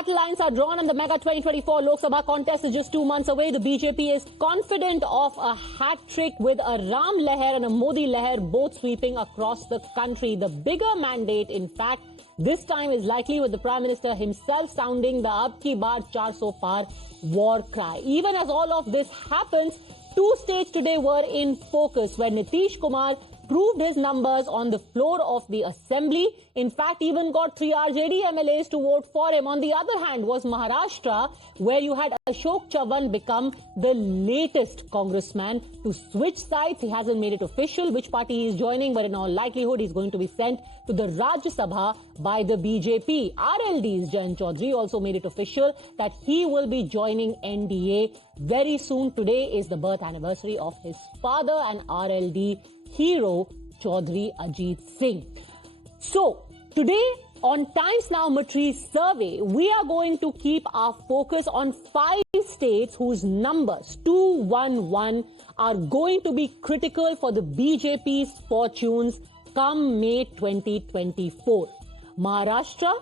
battle lines are drawn and the mega 2024 Lok Sabha contest is just 2 months away. The BJP is confident of a hat trick with a Ram Leher and a Modi Leher both sweeping across the country. The bigger mandate, in fact, this time is likely with the Prime Minister himself sounding the Ab Ki Baar 400 Par war cry. Even as all of this happens, two states today were in focus where Nitish Kumar proved his numbers on the floor of the assembly. In fact, even got 3 RJD MLAs to vote for him. On the other hand was Maharashtra, where you had Ashok Chavan become the latest congressman to switch sides. He hasn't made it official which party he is joining, but in all likelihood, he's going to be sent to the Rajya Sabha by the BJP. RLD's Jayant Chaudhary also made it official that he will be joining NDA very soon. Today is the birth anniversary of his father and RLD hero, Chaudhary Ajit Singh. So, today on Times Now Matri's survey, we are going to keep our focus on 5 states whose numbers, 211, are going to be critical for the BJP's fortunes come May 2024. Maharashtra,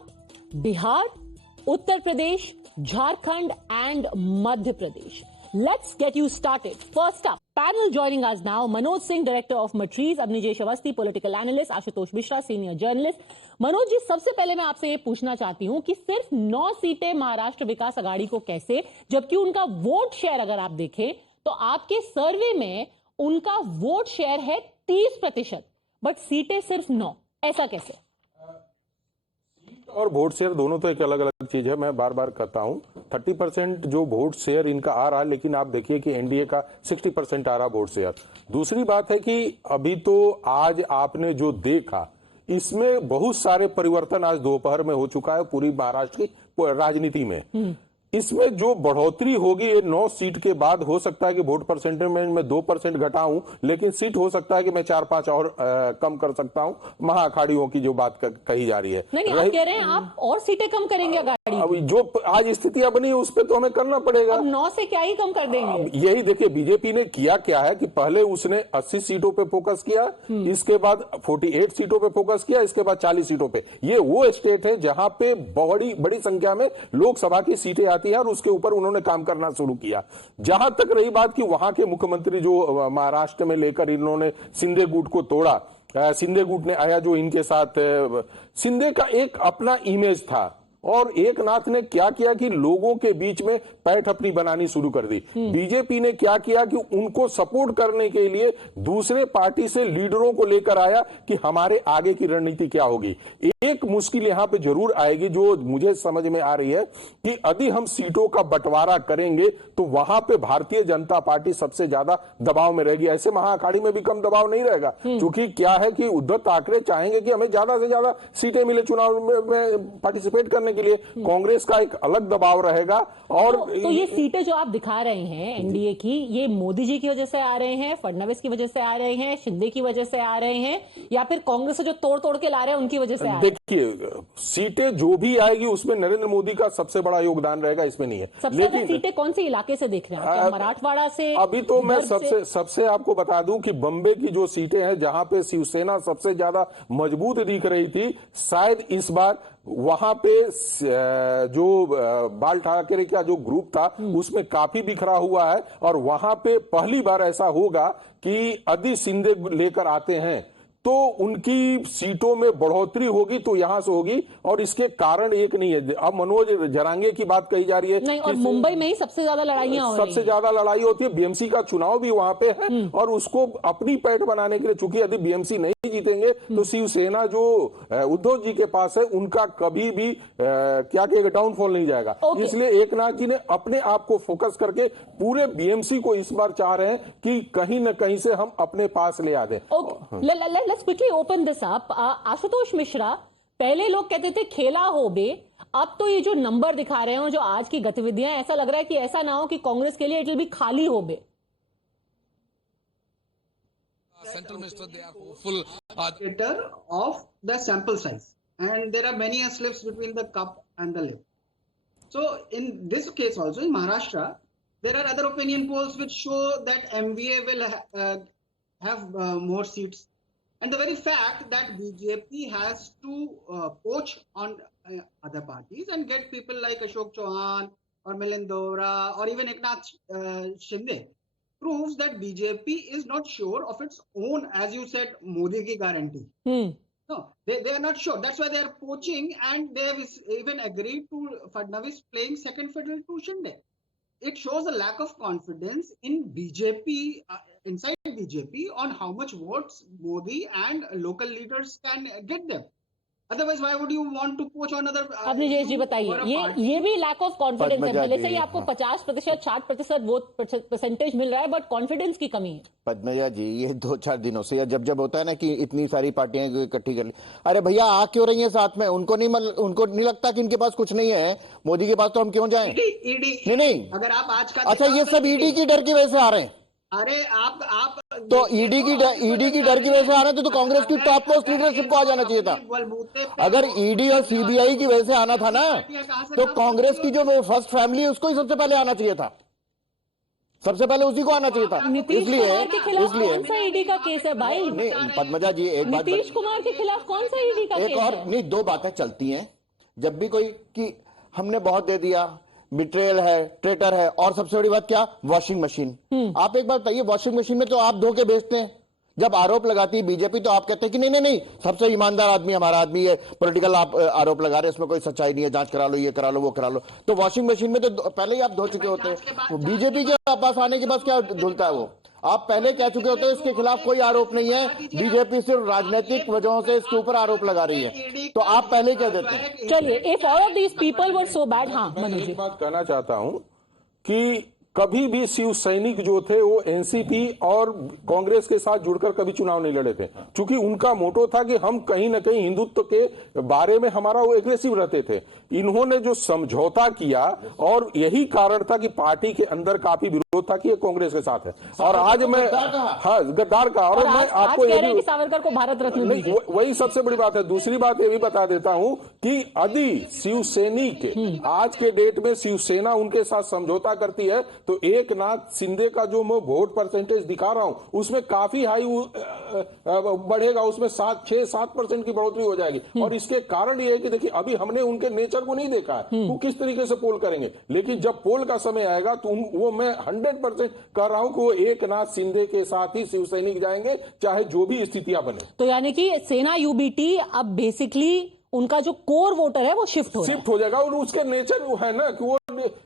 Bihar, Uttar Pradesh, Jharkhand and Madhya Pradesh. Let's get you started. First up, panel joining us now, Manoj Singh, Director of Matriz, Abnijesh Awasthi, Political Analyst, Ashutosh Mishra, Senior Journalist. Manoj ji, सबसे पहले मैं आपसे ये पूछना चाहती हूं कि सिर्फ 9 सीटें महाराष्ट्र विकास आघाड़ी को कैसे, जबकि उनका वोट शेयर अगर आप देखें तो आपके सर्वे में उनका वोट शेयर है 30%, बट सीटें सिर्फ 9, ऐसा कैसे? और वोट शेयर दोनों तो एक अलग अलग चीज है। मैं बार बार कहता हूं 30% जो वोट शेयर इनका आ रहा है, लेकिन आप देखिए कि एनडीए का 60% आ रहा वोट शेयर। दूसरी बात है कि अभी तो आज आपने जो देखा इसमें बहुत सारे परिवर्तन आज दोपहर में हो चुका है पूरी महाराष्ट्र की राजनीति में। इसमें जो बढ़ोतरी होगी ये 9 सीट के बाद हो सकता है कि वोट परसेंटेज में मैं 2% घटाऊं, लेकिन सीट हो सकता है कि मैं 4-5 और कम कर सकता हूं। महाअखाड़ियों की जो बात कही जा रही है, नहीं, आप कह रहे हैं आप और सीटें कम करेंगे अखाड़ी? अब जो आज स्थितियां बनी उस पर तो हमें करना पड़ेगा। अब 9 से क्या ही कम कर देंगे? यही देखिए बीजेपी ने किया क्या है कि पहले उसने 80 सीटों पे फोकस किया, इसके बाद 48 सीटों पे फोकस किया, इसके बाद 40 सीटों पे। ये वो स्टेट है जहां पे बड़ी संख्या में लोकसभा की सीटें आती है और उसके ऊपर उन्होंने काम करना शुरू किया। जहां तक रही बात कि वहां के मुख्यमंत्री जो महाराष्ट्र में लेकर इन्होंने शिंदे गुट को तोड़ा, शिंदे गुट ने आया जो इनके साथ, शिंदे का एक अपना इमेज था और एकनाथ ने क्या किया कि लोगों के बीच में पैठ अपनी बनानी शुरू कर दी। बीजेपी ने क्या किया कि उनको सपोर्ट करने के लिए दूसरे पार्टी से लीडरों को लेकर आया कि हमारे आगे की रणनीति क्या होगी। एक मुश्किल यहां पे जरूर आएगी जो मुझे समझ में आ रही है कि यदि हम सीटों का बंटवारा करेंगे तो वहां पे भारतीय जनता पार्टी सबसे ज्यादा दबाव में रहेगी। ऐसे महाअखाड़ी में भी कम दबाव नहीं रहेगा, क्योंकि क्या है कि उद्धव ठाकरे चाहेंगे कि हमें ज्यादा से ज्यादा सीटें मिले चुनाव में पार्टिसिपेट करने के लिए। कांग्रेस का एक अलग दबाव रहेगा। और तो ये सीटें जो आप दिखा रहे हैं एनडीए की, ये मोदी जी की वजह से आ रहे हैं, फडणवीस की वजह से आ रहे हैं, शिंदे की वजह से आ रहे हैं, या फिर कांग्रेस से जो तोड़ के ला रहे हैं उनकी वजह से आ रहे हैं? देखिए सीटें जो भी आएगी उसमें नरेंद्र मोदी का सबसे बड़ा योगदान रहेगा, इसमें नहीं है। सबसे ज्यादा सीटें कौन से इलाके से देख रहे हैं? मराठवाड़ा से? अभी तो मैं सबसे आपको बता दूं कि बम्बे की जो सीटें हैं जहां पे शिवसेना सबसे ज्यादा मजबूत दिख रही थी, शायद इस बार वहां पे जो बाल ठाकरे का जो ग्रुप था उसमें काफी बिखरा हुआ है। और वहां पे पहली बार ऐसा होगा कि यदि शिंदे लेकर आते हैं तो उनकी सीटों में बढ़ोतरी होगी तो यहां से होगी। और इसके कारण एक नहीं है। अब मनोज जरांगे की बात कही जा रही है नहीं, और मुंबई में ही सबसे ज्यादा लड़ाइयां हो रही हैं। सबसे ज्यादा लड़ाई होती है। बीएमसी का चुनाव भी वहां पे है और उसको अपनी पैठ बनाने के लिए, चूंकि यदि बीएमसी नहीं जीतेंगे तो शिवसेना जो उद्धव जी के पास है उनका कभी भी क्या कहेगा डाउनफॉल नहीं जाएगा। इसलिए एकनाथ जी ने अपने आप को फोकस करके पूरे बीएमसी को इस बार चाह रहे हैं कि कहीं न कहीं से हम अपने पास ले आ दें। Let's quickly open this up. Ashutosh Mishra, पहले लोग कहते थे खेला हो बे, अब तो ये जो नंबर दिखा रहे हो, जो आज की गतिविधियां, ऐसा लग रहा है कि ऐसा ना हो कि कांग्रेस के लिए इट विल बी खाली हो बे। Central Minister, they are hopeful of the sample size, and there are many slips between the cup and the lip. So in this case also in Maharashtra, there are other opinion polls which show that MVA will have more seats. And the very fact that BJP has to poach on other parties and get people like Ashok Chauhan or Milind Dora or even Eknath Shinde, proves that BJP is not sure of its own, as you said, Modi ki guarantee. No, they are not sure. That's why they are poaching, and they have even agreed to Fadnavis playing second fiddle to Shinde. It shows a lack of confidence in BJP, inside BJP, on how much votes Modi and local leaders can get them. Otherwise, why would you want to poach on other? अब निजेश जी बताइए, ये भी lack of confidence है। पहले से ही आपको 50%, 60% vote percentage मिल रहा है, बट कॉन्फिडेंस की कमी है। पद्मजा जी, ये 2-4 दिनों से या जब होता है ना कि इतनी सारी पार्टियां इकट्ठी कर ली, अरे भैया आ क्यों रही हैं साथ में? उनको नहीं लगता कि इनके पास कुछ नहीं है, मोदी के पास तो हम क्यों जाएं? ईडी नहीं, अगर आप आज का अच्छा, ये सब ईडी की डर की वजह से आ रहे हैं। अरे आप तो ईडी की डर की वजह से आ रहे थे, तो कांग्रेस की टॉप मोस्ट लीडरशिप को आ जाना चाहिए था। अगर ईडी और सीबीआई की वजह से आना था ना, तो कांग्रेस की जो फर्स्ट फैमिली है उसको ही सबसे पहले आना चाहिए था, सबसे पहले उसी को आना चाहिए था। नीतीश कुमार के खिलाफ कौन सा ईडी का केस है भाई? नहीं पद्मजा जी, एक बात, नीतीश कुमार के खिलाफ कौन सा ईडी का केस है? एक और नहीं, दो बातें चलती हैं जब भी कोई कि हमने बहुत दे दिया, बिट्रेयल है, ट्रेटर है, और सबसे बड़ी बात क्या, वॉशिंग मशीन। आप एक बात बताइए, वॉशिंग मशीन में तो आप धो के बेचते हैं। जब आरोप लगाती है बीजेपी तो आप कहते हैं कि नहीं, सबसे ईमानदार आदमी हमारा आदमी है, पॉलिटिकल आप आरोप लगा रहे हैं, इसमें कोई सच्चाई नहीं है, जांच करा लो, ये करा लो, वो करा लो। तो वॉशिंग मशीन में तो पहले ही आप धो चुके होते हैं। बीजेपी के पास आने के बाद क्या धुलता है वो? आप पहले कह चुके होते हैं इसके खिलाफ कोई आरोप नहीं है, बीजेपी सिर्फ राजनीतिक वजहों से इसके ऊपर आरोप लगा रही है, तो आप पहले कह देते हैं। चलिए, if all of these people were so bad, हाँ मनोज जी, एक बात कहना चाहता हूं कि कभी भी शिव सैनिक जो थे वो एनसीपी और कांग्रेस के साथ जुड़कर कभी चुनाव नहीं लड़े थे, क्योंकि उनका मोटो था कि हम कहीं ना कहीं हिंदुत्व के बारे में हमारा वो एग्रेसिव रहते थे। इन्होंने जो समझौता किया, और यही कारण था कि पार्टी के अंदर काफी विरोध था कि ये कांग्रेस के साथ है। और आज मैं गद्दार का, और मैं आपको कि सावरकर को भारत रत्न, वही सबसे बड़ी बात है। दूसरी बात ये भी बता देता हूं कि यदि शिवसैनिक आज के डेट में शिवसेना उनके साथ समझौता करती है तो एकनाथ शिंदे का जो मैं वोट परसेंटेज दिखा रहा हूं उसमें काफी हाई बढ़ेगा, उसमें 6-7% की बढ़ोतरी हो जाएगी। और इसके कारण ये है कि देखिए, अभी हमने उनके नेचर को नहीं देखा है, वो किस तरीके से पोल करेंगे, लेकिन जब पोल का समय आएगा तो वो मैं 100% कह रहा हूं कि वो एकनाथ शिंदे के साथ ही शिवसैनिक जाएंगे, चाहे जो भी स्थितियां बने। तो यानी कि सेना यूबीटी अब बेसिकली उनका जो कोर वोटर है वो शिफ्ट हो जाएगा, और उसके नेचर वो है ना कि वो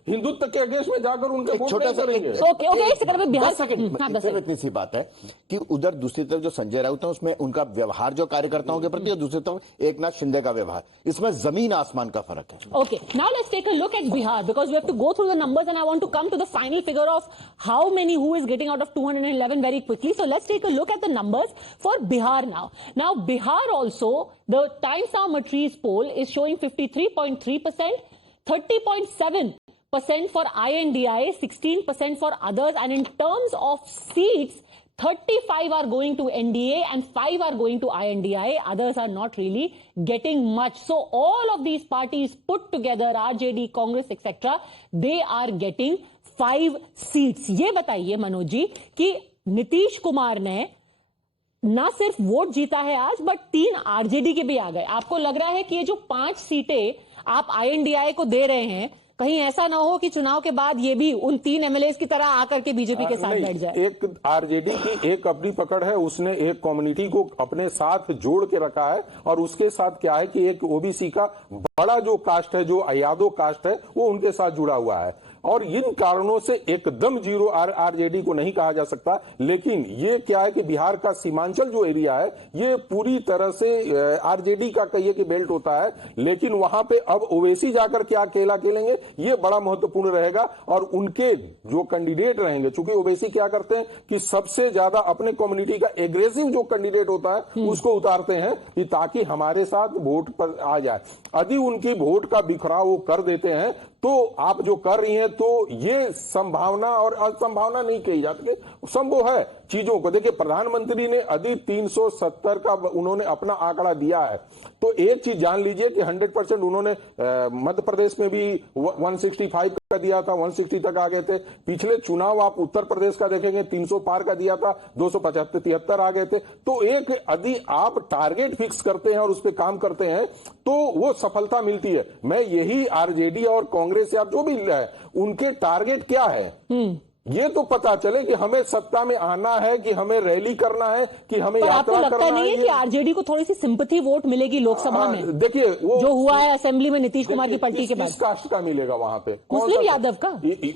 हिंदुत्व के अगेंस्ट में जाकर उनके वोट छोटा सा करेंगे। बिहार इतनी सी बात है कि उधर दूसरी तरफ जो संजय राउत है उसमें उनका व्यवहार जो कार्यकर्ताओं के प्रति, और दूसरी तरफ एकनाथ शिंदे का व्यवहार, इसमें जमीन आसमान का फर्क है। Okay, now let's take a look at Bihar, because we have to go through the numbers and I want to come to the final figure of how many who is getting out of 211 very quickly. So let's take a look at the numbers for Bihar now. Now Bihar also, the Times Now Matriz poll is showing 53.3%, 30.7% for INDI, 16% for others, and in terms of seats, 35 are going to NDA and 5 are going to INDI. Others are not really getting much. So all of these parties put together, RJD, Congress, etc., they are getting 5 seats. ये बताइए मनोज जी कि नीतीश कुमार ने ना सिर्फ vote जीता है आज, but 3 RJD के भी आ गए। आपको लग रहा है कि ये जो 5 सीटें आप INDI को दे रहे हैं, कहीं ऐसा ना हो कि चुनाव के बाद ये भी उन 3 MLAs की तरह आकर के बीजेपी के साथ बैठ जाए? एक आरजेडी की एक अपनी पकड़ है, उसने एक कम्युनिटी को अपने साथ जोड़ के रखा है, और उसके साथ क्या है कि एक ओबीसी का बड़ा जो कास्ट है, जो यादव कास्ट है, वो उनके साथ जुड़ा हुआ है। और इन कारणों से एकदम जीरो आरजेडी को नहीं कहा जा सकता, लेकिन ये क्या है कि बिहार का सीमांचल जो एरिया है ये पूरी तरह से आरजेडी का कहिए कि बेल्ट होता है, लेकिन वहां पे अब ओवैसी जाकर क्या अकेला खेलेंगे ये बड़ा महत्वपूर्ण रहेगा। और उनके जो कैंडिडेट रहेंगे, चूंकि ओवैसी क्या करते हैं कि सबसे ज्यादा अपने कम्युनिटी का एग्रेसिव जो कैंडिडेट होता है उसको उतारते हैं कि ताकि हमारे साथ वोट पर आ जाए। यदि उनकी वोट का बिखराव वो कर देते हैं तो आप जो कर रही हैं, तो ये संभावना और असंभावना नहीं कही जा सकती, संभव है चीजों को। देखिए, प्रधानमंत्री ने यदि 370 का उन्होंने अपना आंकड़ा दिया है, तो एक चीज जान लीजिए कि 100% उन्होंने मध्य प्रदेश में भी 165 का दिया था, 160 तक आ गए थे। पिछले चुनाव आप उत्तर प्रदेश का देखेंगे 300 पार का दिया था, 275-73 आ गए थे। तो एक यदि आप टारगेट फिक्स करते हैं और उस पर काम करते हैं तो वो सफलता मिलती है। मैं यही आरजेडी और कांग्रेस या जो भी है उनके टारगेट क्या है ये तो पता चले कि हमें सत्ता में आना है, कि हमें रैली करना है, कि हमें पर यात्रा आपको करना लगता नहीं है कि आरजेडी को थोड़ी सी सिंपैथी वोट मिलेगी लोकसभा में? देखिए वो जो हुआ है असेंबली में नीतीश कुमार की पलटी के बाद। किस कास्ट का मिलेगा वहां पे? मुस्लिम यादव का?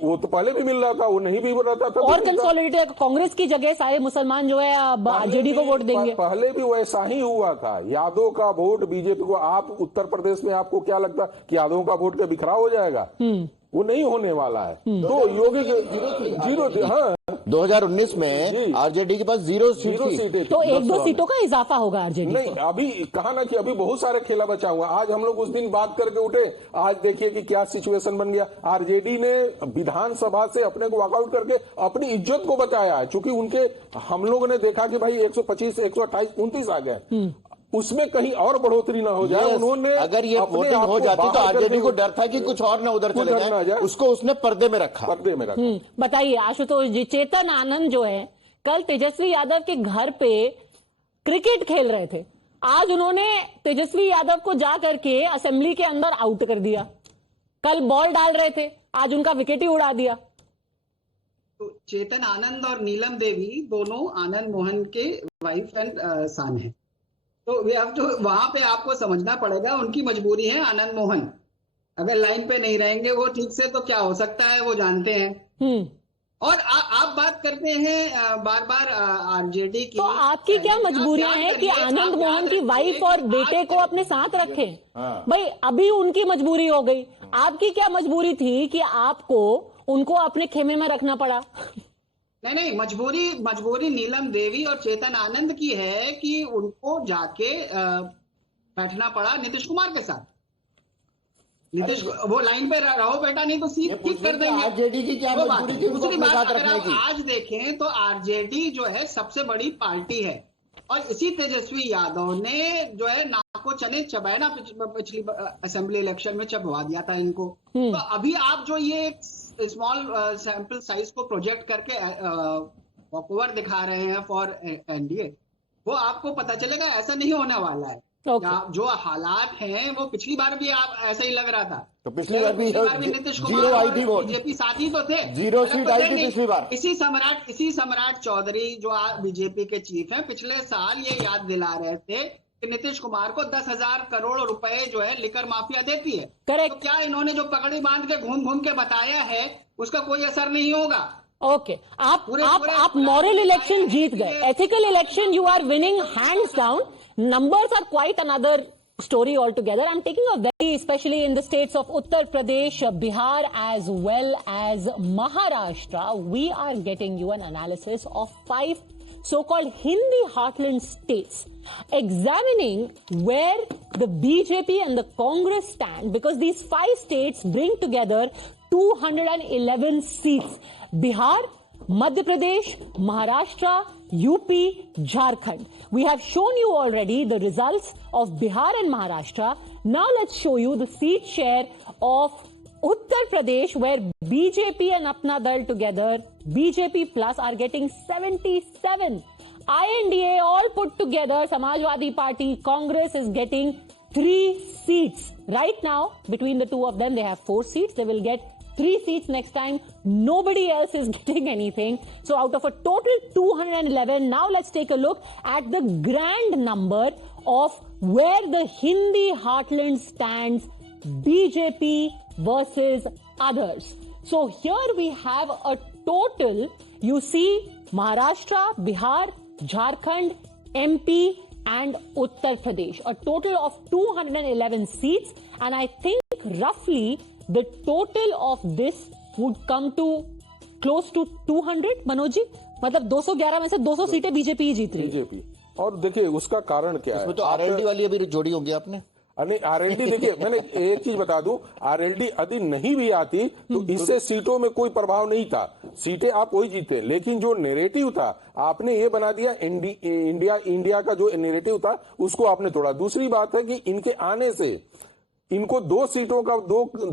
वो तो पहले भी मिल रहा था, वो नहीं भी रहता था। और कंसोलिडेटेड कांग्रेस की जगह सारे मुसलमान जो है अब आरजेडी को वोट देंगे। पहले भी वैसा ही हुआ था, यादव का वोट बीजेपी को। आप उत्तर प्रदेश में आपको क्या लगता है कि यादवों का वोट क्या बिखराव हो जाएगा? वो नहीं होने वाला है। तो योगी जीरो 2019 में आरजेडी के पास 0 सीट थी। तो 1-2 सीटों का इजाफा होगा आरजेडी नहीं, अभी कहा ना कि अभी बहुत सारे खेला बचा हुआ। आज हम लोग उस दिन बात करके उठे, आज देखिए कि क्या सिचुएशन बन गया। आरजेडी ने विधानसभा से अपने को वॉकआउट करके अपनी इज्जत को बचाया है, चूंकि उनके हम लोगों ने देखा कि भाई 125, 128, 29 आ गए, उसमें कहीं और बढ़ोतरी ना हो जाए। उन्होंने अगर ये वोटिंग हो जाती तो आरजेडी को डर था कि कुछ और ना उधर चले जाए, उसको उसने पर्दे में रखा। बताइए आशुतोष जी, चेतन आनंद जो है कल तेजस्वी यादव के घर पे क्रिकेट खेल रहे थे, आज उन्होंने तेजस्वी यादव को जा करके असेंबली के अंदर आउट कर दिया। कल बॉल डाल रहे थे, आज उनका विकेट ही उड़ा दिया। तो चेतन आनंद और नीलम देवी दोनों आनंद मोहन के वाइफ एंड सन है। तो वहां पे आपको समझना पड़ेगा, उनकी मजबूरी है। आनंद मोहन अगर लाइन पे नहीं रहेंगे वो ठीक से तो क्या हो सकता है वो जानते हैं। और आप बात करते हैं बार बार आरजेडी की, तो आपकी क्या मजबूरियां हैं कि आनंद मोहन की वाइफ और बेटे को अपने साथ रखें? भाई अभी उनकी मजबूरी हो गई, आपकी क्या मजबूरी थी कि आपको उनको अपने खेमे में रखना पड़ा? नहीं, मजबूरी नीलम देवी और चेतन आनंद की है कि उनको जाके बैठना पड़ा नीतीश कुमार के साथ। नीतीश वो लाइन पे रहो बेटा, नहीं तो सीट ठीक कर देंगे। आरजेडी की क्या मजबूरी थी? दूसरी बात, अगर आप आज देखें तो आरजेडी जो है सबसे बड़ी पार्टी है, और इसी तेजस्वी यादव ने जो है नाको चने चबाए ना, पिछली असेंबली इलेक्शन में चबवा दिया था इनको। तो अभी आप जो ये स्मॉल सैंपल साइज को प्रोजेक्ट करके वॉकओवर दिखा रहे हैं फॉर एनडीए, वो आपको पता चलेगा ऐसा नहीं होने वाला है। जो हालात हैं वो पिछली बार भी आप ऐसा ही लग रहा था। तो पिछली बार भी नीतीश कुमार और बीजेपी साथी तो थे, 0 सीट आई थी पिछली बार। इसी सम्राट चौधरी जो बीजेपी के चीफ हैं, पिछले साल ये याद दिला रहे थे कि नीतीश कुमार को 10,000 करोड़ रुपए जो है लिकर माफिया देती है। करेक्ट। तो क्या इन्होंने जो पगड़ी बांध के घूम घूम के बताया है उसका कोई असर नहीं होगा? ओके, आप मॉरल इलेक्शन जीत गए, ethical election you are winning hands down. Numbers are quite another story altogether. I'm taking a very, especially in the states of Uttar Pradesh, Bihar, as well as Maharashtra. We are getting you an analysis of 5 so-called Hindi heartland states, examining where the BJP and the Congress stand, because these 5 states bring together 211 seats. Bihar, Madhya Pradesh, Maharashtra, UP, Jharkhand. We have shown you already the results of Bihar and Maharashtra. Now let's show you the seat share of Uttar Pradesh, where BJP and Apna Dal together, BJP plus, are getting 77. INDA all put together, Samajwadi Party, Congress is getting 3 seats. Right now, between the two of them, they have 4 seats. They will get 3 seats next time. Nobody else is getting anything. So out of a total 211, now let's take a look at the grand number of where the Hindi heartland stands, BJP versus others. So here we have a total, you see Maharashtra, Bihar, Jharkhand, MP and Uttar Pradesh. A total of 211 seats, and I think roughly the total of this would come to close to 200, Manoj ji, मतलब 211 में से 200 सीटें BJP ही जीत रही है। BJP. और देखिए उसका कारण क्या है? तो आरएलडी वाली अभी जोड़ी होगी आपने? नहीं, आरएलडी देखिए, मैंने एक चीज बता दूं, आरएलडी यदि नहीं भी आती तो इससे सीटों में कोई प्रभाव नहीं था, सीटें आप वही जीते। लेकिन जो नैरेटिव था आपने ये बना दिया, इंडिया का जो नैरेटिव था उसको आपने तोड़ा। दूसरी बात है कि इनके आने से इनको 2 सीटों का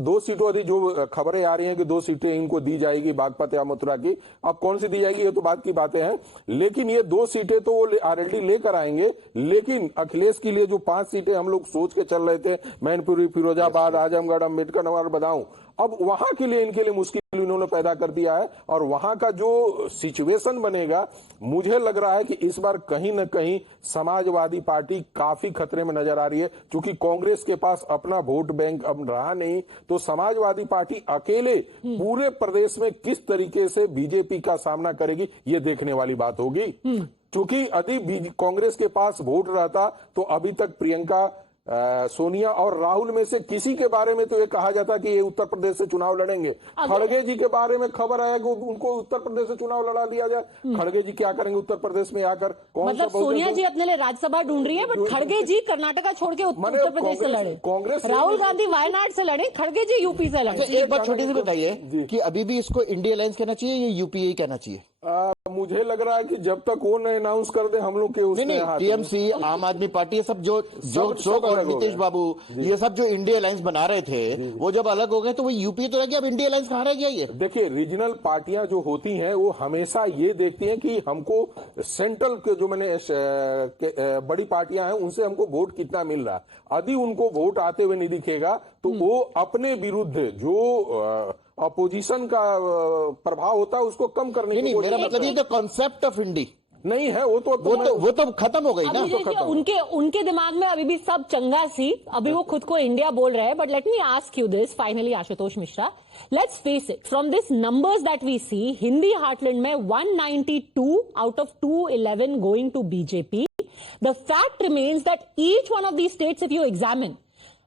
दो सीटों अभी जो खबरें आ रही हैं कि 2 सीटें इनको दी जाएगी बागपत या मथुरा की। अब कौन सी दी जाएगी ये तो बात की बातें हैं, लेकिन ये 2 सीटें तो वो ऑलरेडी लेकर आएंगे। लेकिन अखिलेश के लिए जो 5 सीटें हम लोग सोच के चल रहे थे, मैनपुरी, फिरोजाबाद, आजमगढ़, अम्बेडकर नगर, बदाऊं, अब वहां के लिए इनके लिए मुश्किल इन्होंने पैदा कर दिया है। और वहां का जो सिचुएशन बनेगा, मुझे लग रहा है कि इस बार कहीं ना कहीं समाजवादी पार्टी काफी खतरे में नजर आ रही है, क्योंकि कांग्रेस के पास अपना वोट बैंक अब रहा नहीं। तो समाजवादी पार्टी अकेले पूरे प्रदेश में किस तरीके से बीजेपी का सामना करेगी, ये देखने वाली बात होगी। क्योंकि यदि कांग्रेस के पास वोट रहता तो अभी तक प्रियंका, सोनिया और राहुल में से किसी के बारे में तो ये कहा जाता कि ये उत्तर प्रदेश से चुनाव लड़ेंगे। खड़गे जी के बारे में खबर आया कि उनको उत्तर प्रदेश से चुनाव लड़ा दिया जाए। खड़गे जी क्या करेंगे उत्तर प्रदेश में आकर? कौन मतलब सोनिया जी अपने लिए राज्यसभा ढूंढ रही है, बट खड़गे जी कर्नाटका छोड़ के उत्तर प्रदेश से लड़े। कांग्रेस, राहुल गांधी वायनाड से लड़े, खड़गे जी यूपी से लड़े। एक बात छोटी सी बताइए कि अभी भी इसको इंडिया अलायंस कहना चाहिए या यूपीए कहना चाहिए? मुझे लग रहा है कि जब तक वो न अनाउंस कर दे हम लोग के उसमें टीएमसी, आम आदमी पार्टी, ये सब जो और नीतीश बाबू, ये सब जो इंडिया अलायंस बना रहे थे, वो जब अलग हो गए तो वो यूपीए तो रह गया, अब इंडिया अलायंस कहाँ रह गया? ये देखिए, रीजनल पार्टियां जो होती हैं वो हमेशा ये देखती हैं कि हमको सेंट्रल के जो बड़ी पार्टियां हैं उनसे हमको वोट कितना मिल रहा है। यदि उनको वोट आते हुए नहीं दिखेगा तो वो अपने विरुद्ध जो अपोजिशन का प्रभाव होता है उसको कम करने की कोशिश। मेरा मतलब ये तो कॉन्सेप्ट ऑफ इंडी नहीं है, वो तो खत्म हो गई ना। उनके दिमाग में अभी भी सब चंगा सी, अभी वो खुद को इंडिया बोल रहे हैं। But let me ask you this finally, Ashutosh Mishra, let's face it, from this numbers that we see, Hindi heartland में 192 out of 211 going to BJP. The fact remains that each one of these states, if you examine,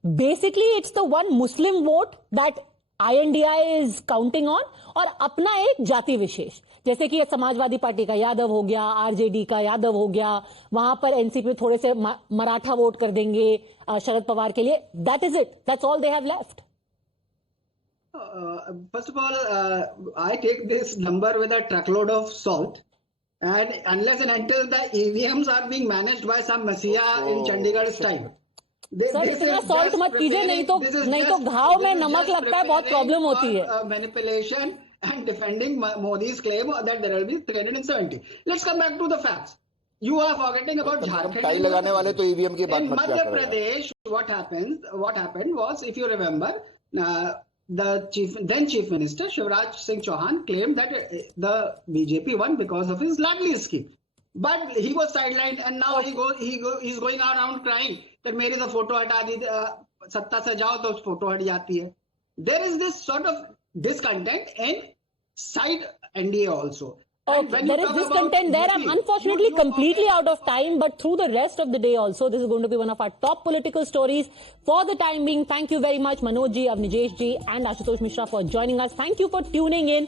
basically it's the one Muslim vote that INDI is counting on, और अपना एक जाति विशेष, जैसे कि Samajwadi party का यादव हो गया, आरजेडी का यादव हो गया, वहां पर एनसीपी थोड़े से मराठा वोट कर देंगे शरद पवार के लिए. That is it, that's all they have left. First of all, I take this number with a truckload of salt. And unless and until the EVMs are being managed by some messiah in Chandigarh style. Sir इतना salt मत कीजिए, नहीं तो घाव में नमक लगता है, बहुत प्रॉब्लम होती है. Manipulation and defending Modi's claim that there will be 370. Let's come back to the facts. You are forgetting about Jharkhand. Tie लगाने वाले तो ईवीएम की बात मत किया करो. In Madhya Pradesh, what happened was, if you remember, the then chief minister Shivraj Singh Chauhan claimed that the BJP won because of his Ladli scheme, but he was sidelined, and now he's going around crying that मेरी तो photo हटा दी, सत्ता से जाओ तो photo हट जाती है. There is this sort of discontent inside NDA also. Okay, there is discontent there. I'm unfortunately completely out of time, but through the rest of the day also, this is going to be one of our top political stories. For the time being, thank you very much, Manoj ji, Avnijesh ji, and Ashutosh Mishra for joining us. Thank you for tuning in.